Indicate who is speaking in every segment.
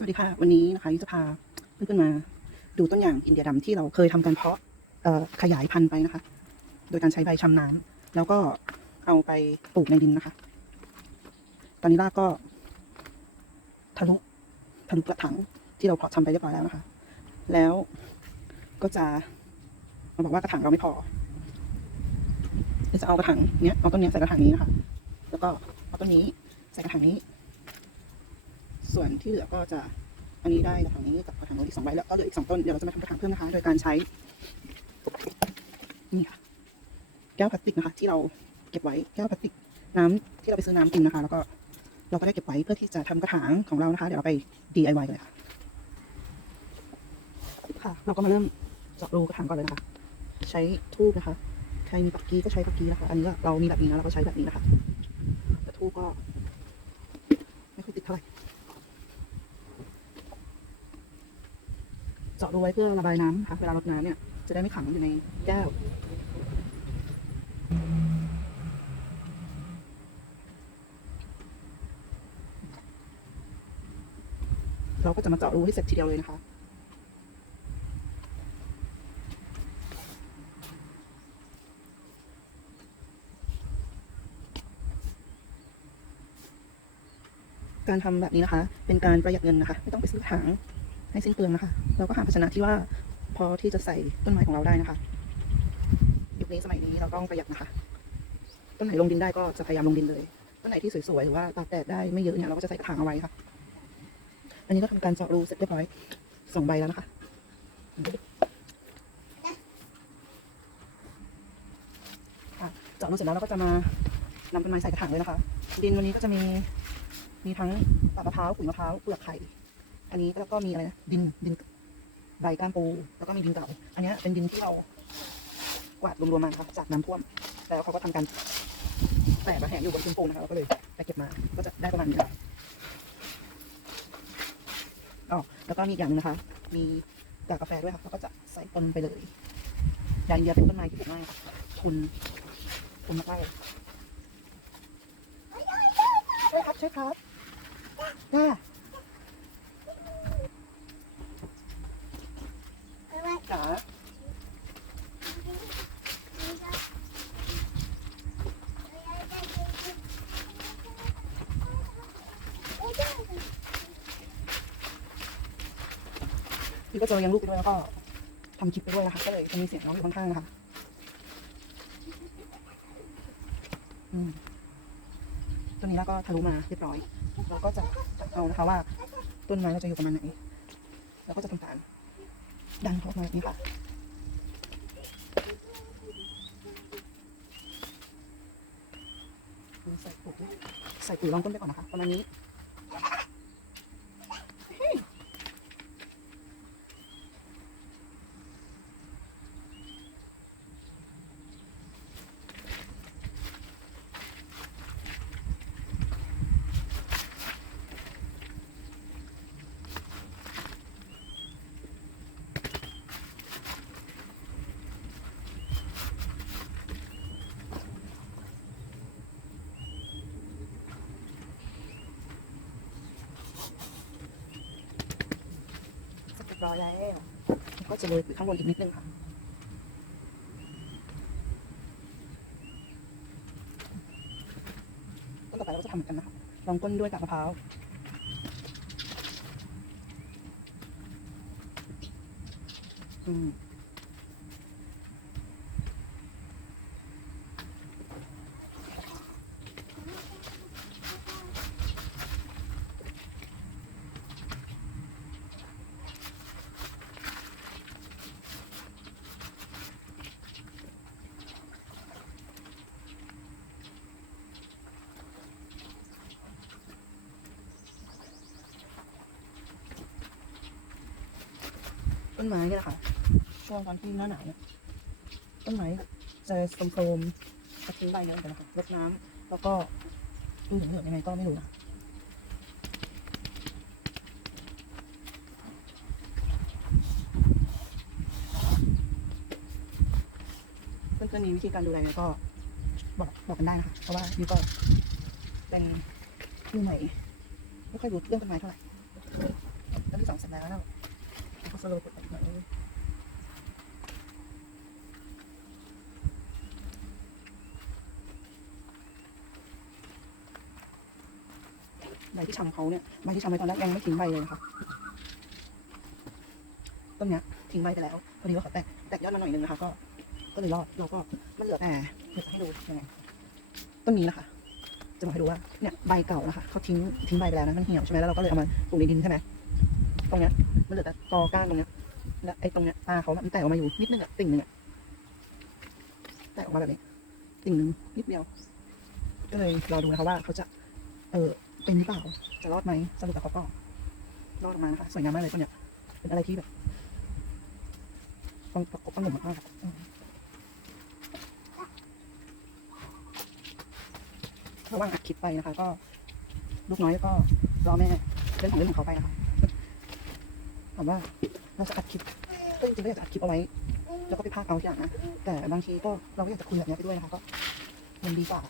Speaker 1: สวัสดีค่ะ วันนี้นะคะยุจะพาเพื่อนๆมา ดูต้นอย่างอินเดียดำที่เราเคยทำการเพาะขยายพันธุ์ไปนะคะ โดยการใช้ใบชำน้ำแล้วก็เอาไปปลูกในดินนะคะ ตอนนี้รากก็ ทะลุทะลุกระถางที่เราเพาะชำไปเรียบร้อยแล้วนะคะ แล้วก็จะมาบอกว่ากระถางเราไม่พอเดี๋ยวจะเอากระถางเนี้ยเอาต้นเนี้ยใส่กระถางนี้นะคะ แล้วก็เอาต้นนี้ใส่กระถางนี้ ส่วนที่เหลือก็จะอันนี้ได้กระถางนี้กับกระถางโน้นอีกสองใบแล้วก็เหลืออีกสองต้นเดี๋ยวเราจะมาทำกระถางเพิ่มนะคะ โดยการใช้นี่ค่ะแก้วพลาสติกนะคะ ที่เราเก็บไว้แก้วพลาสติกน้ำที่เราไปซื้อน้ำกินนะคะ แล้วก็เราก็ได้เก็บไว้เพื่อที่จะทำกระถางของเรานะคะ เดี๋ยวเราไป DIY กันเลยค่ะค่ะ เราก็มาเริ่มเจาะรูกระถางก่อนเลยนะคะ ใช้ทูบนะคะ ใครมีปักกี้ก็ใช้ปักกี้นะคะ อันนี้ก็เรามีแบบนี้นะเราก็ใช้แบบนี้นะคะแต่ทูบก็ ไม่ค่อยติดเท่าไหร่ เจาะรูไว้เพื่อระบายน้ำค่ะเวลารดน้ำเนี่ยจะได้ไม่ขังอยู่ในแก้ว เราก็จะมาเจาะรูให้เสร็จทีเดียวเลยนะคะการทำแบบนี้นะคะ เป็นการประหยัดเงินนะคะ ไม่ต้องไปซื้อถัง ให้สิ้นเปลืองนะคะ เราก็หาภาชนะที่ว่าพอที่จะใส่ต้นไม้ของเราได้นะคะ ยุคนี้สมัยนี้เราต้องประหยัดนะคะ ต้นไหนลงดินได้ก็จะพยายามลงดินเลย ต้นไหนที่สวยๆหรือว่าตากแดดได้ไม่เยอะเนี่ยเราก็จะใส่กระถางเอาไว้ค่ะ อันนี้ก็ทำการเจาะรูเสร็จเรียบร้อยสองใบแล้วนะคะเจาะรูเสร็จแล้วเราก็จะมานำต้นไม้ใส่กระถางเลยนะคะ ดินวันนี้ก็จะมีมีทั้งปามะพร้าวขุยมะพร้าวเปลือกไข่ อันนี้แล้วก็มีอะไรนะดินดินใบก้านปู แล้วก็มีดินเก่า อันเนี้ยเป็นดินที่เรากวาดรวมๆมาค่ะจากน้ำท่วม แล้วเขาก็ทำการแตกระแหงอยู่บนพื้นปูนนะคะเราก็เลยไปเก็บมา ก็จะได้ประมาณนี้ค่ะอ๋อแล้วก็มีอีกอย่างหนึงนะคะ มีกากกาแฟด้วยค่ะเราก็จะใส่ต้นไปเลยยาอินเดียเป็นต้นไม้ที่ปลูกง่ายค่ะทุนทุนมากๆเลยใช่ครับใช่ครับจ้า จ๋าพี่ก็จะเลี้ยงลูกไปด้วยแล้วก็ทำคลิปไปด้วยนะคะก็เลยจะมีเสียงน้องอยู่ข้างๆนะคะอืมตัวนี้แล้วก็ทะลุมาเรียบร้อย เราก็จะเอานะคะว่าต้นไม้เราจะอยู่ประมาณไหนแล้วก็จะทำการ ดันออกมาแบบนี้ค่ะใส่ปุ๋ยใส่ปุ๋ยรองต้นไปก่อนนะคะประมาณนี้ บร้อยแล้ว ก็จะเลยปุ๋ยข้างบนอีกนิดนึงค่ะต้นต่อไปเราก็จะทำเหมือนกันนะคะลองก้นด้วยกากมะพร้าวอืม ต้นไม้เนี่ยค่ะช่วงตอนที่หน้าหนาวเนี่ยต้นไม้จะโทรมๆจะทิ้งใบเนี่ยกันะคะรดน้ำแล้วก็ดูเหลืองๆยังไงก็ไม่รู้นะเพื่อนๆมีวิธีการดูแลก็บอกบอกกันได้นะคะเพราะว่านี่ก็เป็นมือใหม่ไม่ค่อยรู้เรื่องต้นไม้เท่าไหร่ที่สองเสร็จแล้ว สโลว์กดไปกหน่อยใบที่ชำเขาเนี่ยใบที่ชำไปตอนแรกยังไม่ทิ้งใบเลยนะคะต้นเนี้ยทิ้งใบไปแล้วพอดีว่าเขาแตกแตกยอดมาหน่อยนึงนะคะ ก็ก็เลยรอดเราก็มันเหลือแต่เดี๋ยวจะให้ดูยังไงต้นนี้นะคะ จะบอกให้ดูว่าเนี่ยใบเก่านะคะเขาทิ้งทิ้งใบไปแล้วนะมันเหี่ยวใช่ไหมแล้วเราก็เลยเอามาปลูกในดินใช่ไหม ตรงเนี้ยมันเหลือแต่ตอก้านตรงเนี้ยและไอ้ตรงเนี้ยตาเขามันแตกออกมาอยู่นิดนึงอะติ่งหนึงอะแตกออกมาแบบนี้ติ่งหนึงนิดเดียว ก็เลยรอดูนะคะว่าเขาจะ เออเป็นหรือเปล่าจะรอดไหมสรุปแล้วเขาก็รอดออกมานะคะสวยงามมากเลยต้นเนี้ยเป็นอะไรที่แบบต้องประกบต้องหนุนมากค่ะระหว่างอัดคลิปไปนะคะ ก็ ลูกน้อยก็รอแม่เล่นของเล่นของเขาไปนะคะามว่าเราจะอัดคลิปก็จริงๆก็อยากจะอัดคลิปเอาไว้ แล้วก็ไปพากเอาทุกอย่างนะ แต่บางทีก็เราก็อยากจะคุยแบบนี้ไปด้วยนะคะก็มันดีกว่า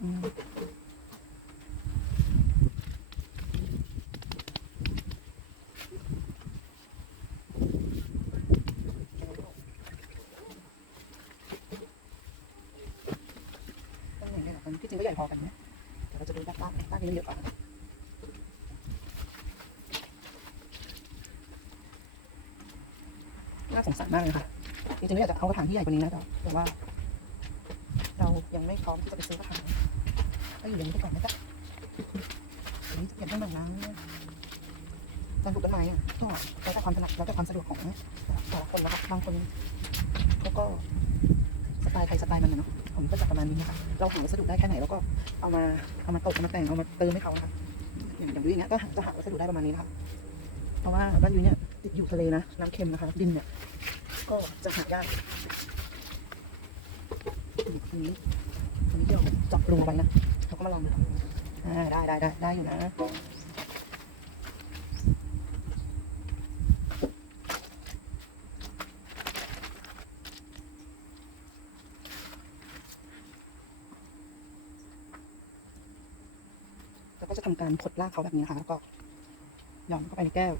Speaker 1: อืมต้องอย่างนี้แหละมันที่จริงก็ ใหญ่พอกันนะแต่เราจะดูด้านล่างด้านนี้มันเยอะกว่าน่าสงสารมากเลยค่ะจริงๆก็อยากจะเอากระถางที่ใหญ่กว่านี้นะแต่แต่ว่า เรายังไม่พร้อมที่จะไปซื้อกระถางก็อยู่อย่างนี้ไปก่อนนะจ๊ะนนี้จะเก็บได้หนังนะการปลูกต้นไม้อะก็แล้วแต่ความถนัดแล้วแต่ความสะดวกของแต่ละคนนะคะบางคนเขาก็สไตล์ใครสไตล์มันเนาะ ผมก็จะประมาณนี้นะคะ เราหาวัสดุได้แค่ไหนเราก็เอามาเอามาตกเอามาแต่งเอามาเติมให้เขานะคะอย่างอย่างยุ้ยอย่างเงี้ยก็หาจะหาวัสดุได้ประมาณนี้นะคะเพราะว่าบ้านยุ้ยเนี่ยติดอยู่ทะเลนะน้ำเค็มนะคะ ดินเนี่ยก็จะหายากอันนี้อันนี้ที่เราจาะรูไว้นะเราก็มาลองดูอ่าได้ได้ได้ได้อยู่นะ ก็จะทำการขดลากเขาแบบนี้นะคะแล้วก็หย่อนเข้าไปในแก้ว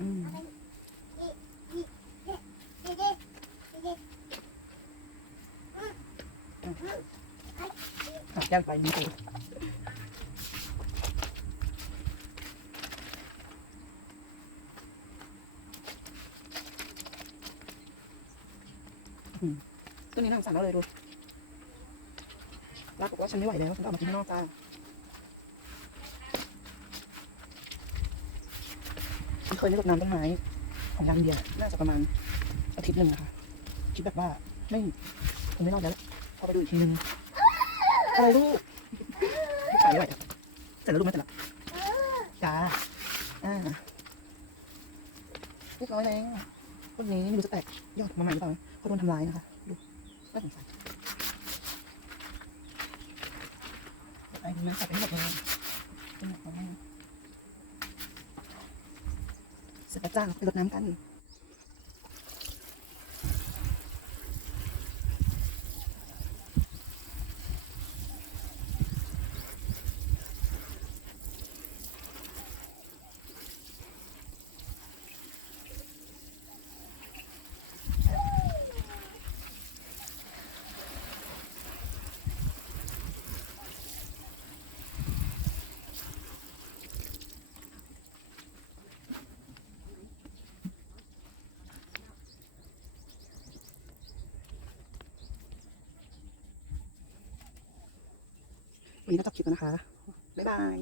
Speaker 1: อืม แก้วไปนี่คืออืมตัวนี้น่าสงสารมากเลยดูรักบอกว่าฉันไม่ไหวแล้วฉันต้องอกมากินข้างนอกจ้าฉันเคยเล่นรดน้ำต้นไม้ของยางเดียน่าจะประมาณอาทิตย์หนึ่งนะคะคิดแบบว่าไม่คงไม่รอดแล้วพอไปดูอีกทีนึง อะไรลูกลูกชาด้วยเสร็จแล้วลูกไม่เสร็จละจ้าอ่าเรียบร้อยแล้วต้นนี้ไม่รู้จะแตกยอดมาใหม่หรือเปล่าเพราโดนทำลายนะคะ ดูน่าสงสารไอ้นี่มันตัดไปหมดเลยเป็นแบบนี้เสร็จแล้วจ้าไปรดน้ำกัน วันนี้ก็จบคลิปแล้วนะคะ บ๊ายบาย